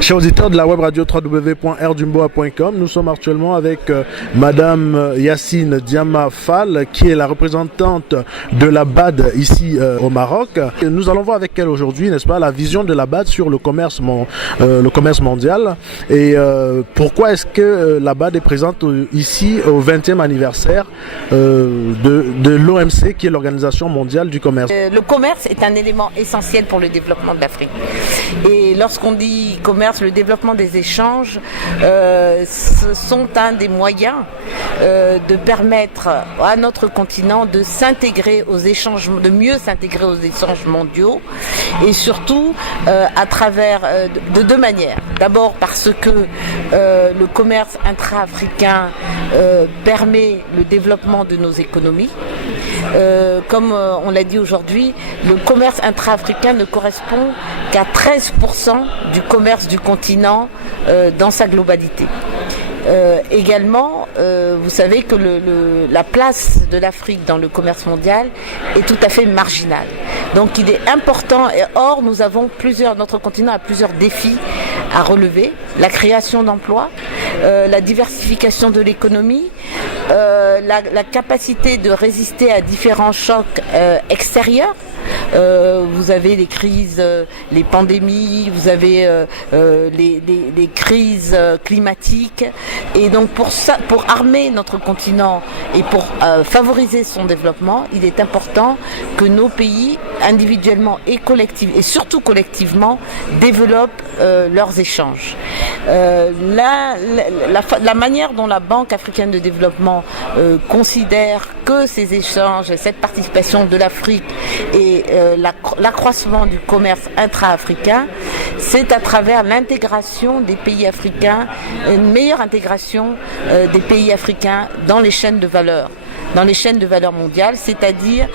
Chers auditeurs de la web radio www.rdumboa.com, nous sommes actuellement avec Madame Yacine Diama Fall, qui est la représentante de la BAD ici au Maroc. Et nous allons voir avec elle aujourd'hui, n'est-ce pas, la vision de la BAD sur le commerce mondial et pourquoi est-ce que la BAD est présente ici au 20e anniversaire de l'OMC, qui est l'Organisation mondiale du commerce. Le commerce est un élément essentiel pour le développement de l'Afrique. Et lorsqu'on dit commerce, le développement des échanges, ce sont un des moyens de permettre à notre continent de s'intégrer aux échanges, de mieux s'intégrer aux échanges mondiaux, et surtout à travers de deux manières. D'abord parce que le commerce intra-africain permet le développement de nos économies. Comme on l'a dit aujourd'hui, le commerce intra-africain ne correspond qu'à 13% du commerce du continent dans sa globalité. Également, vous savez que la place de l'Afrique dans le commerce mondial est tout à fait marginale. Donc il est important, et or notre continent a plusieurs défis à relever: la création d'emplois, la diversification de l'économie, la capacité de résister à différents chocs extérieurs. Vous avez les crises, les pandémies, vous avez les crises climatiques, et donc pour armer notre continent et pour favoriser son développement, il est important que nos pays, individuellement et surtout collectivement, développent leurs échanges. La manière dont la Banque africaine de développement considère que ces échanges, cette participation de l'Afrique et l'accroissement du commerce intra-africain, c'est à travers l'intégration des pays africains, une meilleure intégration des pays africains dans les chaînes de valeur. Dans les chaînes de valeur mondiales, c'est-à-dire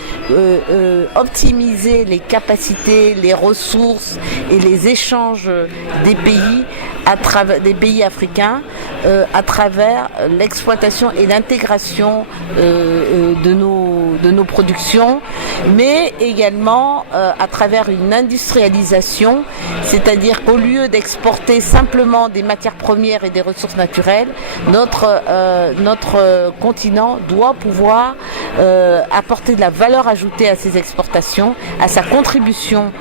optimiser les capacités, les ressources et les échanges des pays africains à travers l'exploitation et l'intégration de nos productions, mais également à travers une industrialisation, c'est-à-dire qu'au lieu d'exporter simplement des matières premières et des ressources naturelles, notre continent doit pouvoir apporter de la valeur ajoutée à ses exportations, à sa contribution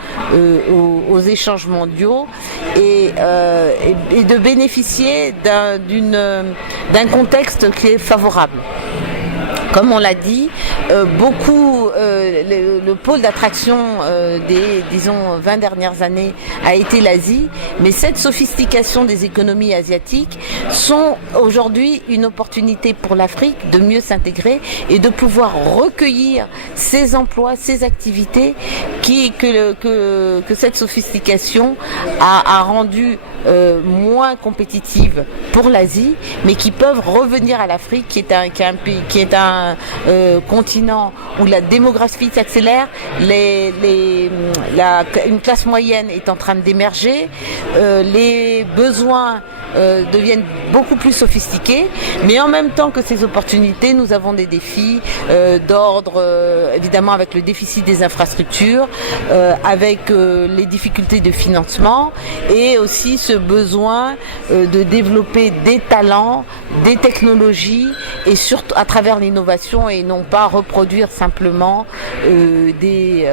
aux échanges mondiaux, et de bénéficier d'un contexte qui est favorable. Comme on l'a dit, le pôle d'attraction des, 20 dernières années a été l'Asie, mais cette sophistication des économies asiatiques sont aujourd'hui une opportunité pour l'Afrique de mieux s'intégrer et de pouvoir recueillir ces emplois, ces activités que cette sophistication a rendu moins compétitives pour l'Asie, mais qui peuvent revenir à l'Afrique, qui est un continent où la démographie s'accélère, une classe moyenne est en train d'émerger, les besoins deviennent beaucoup plus sophistiqués, mais en même temps que ces opportunités, nous avons des défis d'ordre, évidemment, avec le déficit des infrastructures, avec les difficultés de financement, et aussi ce besoin de développer des talents, des technologies, et surtout à travers l'innovation, et non pas reproduire simplement des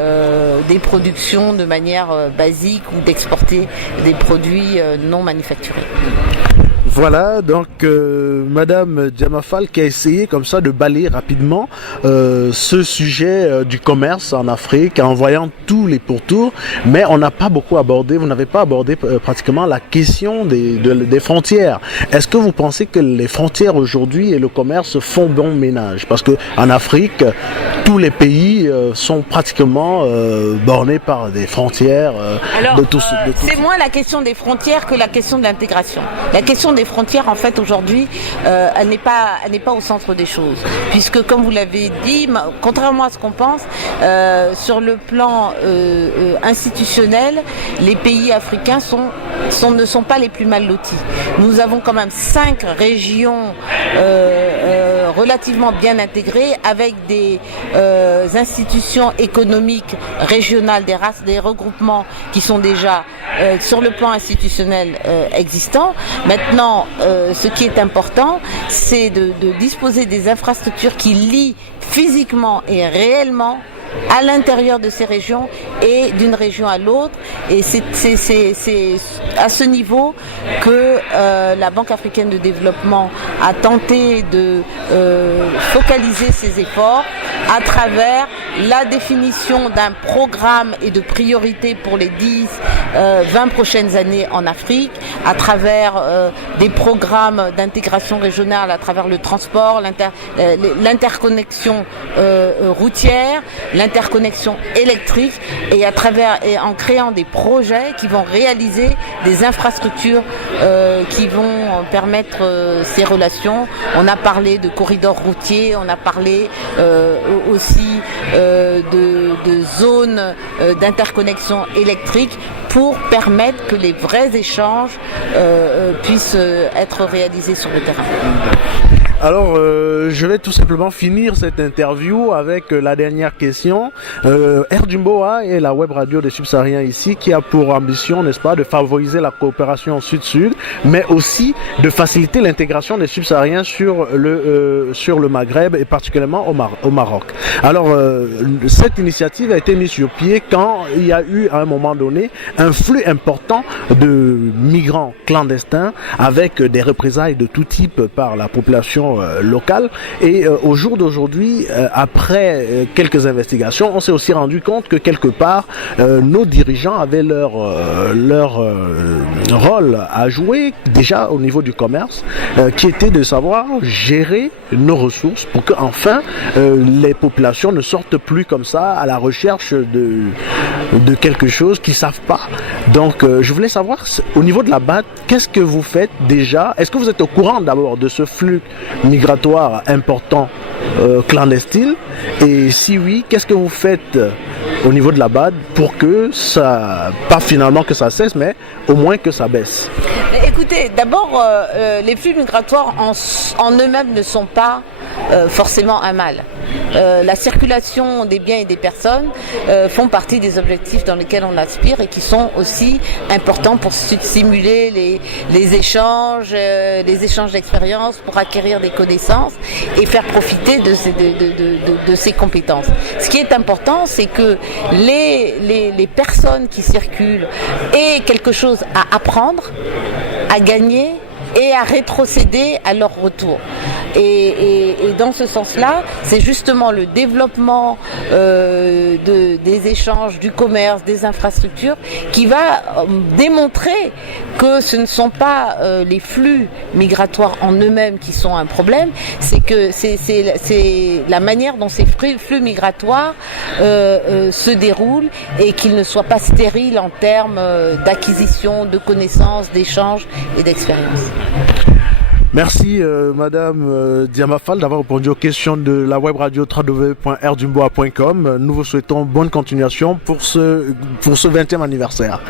productions de manière basique, ou d'exporter des produits non manufacturés. Voilà, donc Madame Diama Fall qui a essayé comme ça de balayer rapidement ce sujet du commerce en Afrique en voyant tous les pourtours, mais on n'a pas beaucoup abordé, vous n'avez pas abordé pratiquement la question des frontières. Est-ce que vous pensez que les frontières aujourd'hui et le commerce font bon ménage? Parce qu'en Afrique, tous les pays sont pratiquement bornés par des frontières. Alors, c'est moins la question des frontières que la question de l'intégration. La question des frontières, en fait, aujourd'hui, elle n'est pas au centre des choses, puisque, comme vous l'avez dit, contrairement à ce qu'on pense, sur le plan institutionnel, les pays africains ne sont pas les plus mal lotis. Nous avons quand même 5 régions relativement bien intégrée avec des institutions économiques régionales, des regroupements qui sont déjà sur le plan institutionnel existants. Maintenant, ce qui est important, c'est de disposer des infrastructures qui lient physiquement et réellement à l'intérieur de ces régions et d'une région à l'autre. Et c'est à ce niveau que la Banque africaine de développement a tenté de focaliser ses efforts à travers la définition d'un programme et de priorités pour les 10-20 prochaines années en Afrique, à travers des programmes d'intégration régionale, à travers le transport, l'interconnexion routière, l'interconnexion électrique et en créant des projets qui vont réaliser des infrastructures qui vont permettre ces relations. On a parlé de corridors routiers, on a parlé aussi de zones d'interconnexion électrique pour permettre que les vrais échanges puissent être réalisés sur le terrain. Alors, je vais tout simplement finir cette interview avec la dernière question. Erdumboa est la web radio des subsahariens ici qui a pour ambition, n'est-ce pas, de favoriser la coopération sud-sud, mais aussi de faciliter l'intégration des subsahariens sur le Maghreb et particulièrement au Maroc. Alors, cette initiative a été mise sur pied quand il y a eu à un moment donné un flux important de migrants clandestins avec des représailles de tout type par la population locale. Et au jour d'aujourd'hui, après quelques investigations, on s'est aussi rendu compte que quelque part, nos dirigeants avaient leur rôle à jouer déjà au niveau du commerce, qui était de savoir gérer nos ressources pour que enfin les populations ne sortent plus comme ça à la recherche de quelque chose qu'ils savent pas. Donc je voulais savoir au niveau de la BAD, qu'est-ce que vous faites déjà? Est-ce que vous êtes au courant d'abord de ce flux migratoire important clandestine? Et si oui, qu'est-ce que vous faites au niveau de la BAD pour que ça, pas finalement que ça cesse, mais au moins que ça baisse? Écoutez, d'abord, les flux migratoires en eux-mêmes ne sont pas forcément un mal. La circulation des biens et des personnes font partie des objectifs dans lesquels on aspire et qui sont aussi importants pour stimuler les échanges d'expériences, pour acquérir des connaissances et faire profiter de ces compétences. Ce qui est important, c'est que les personnes qui circulent aient quelque chose à apprendre, à gagner et à rétrocéder à leur retour. Et dans ce sens-là, c'est justement le développement des échanges, du commerce, des infrastructures qui va démontrer que ce ne sont pas les flux migratoires en eux-mêmes qui sont un problème, c'est que c'est la manière dont ces flux migratoires se déroulent et qu'ils ne soient pas stériles en termes d'acquisition, de connaissances, d'échanges et d'expériences. Merci Madame Diamafal d'avoir répondu aux questions de la web radio www.erdumboa.com. Nous vous souhaitons bonne continuation pour ce 20e anniversaire.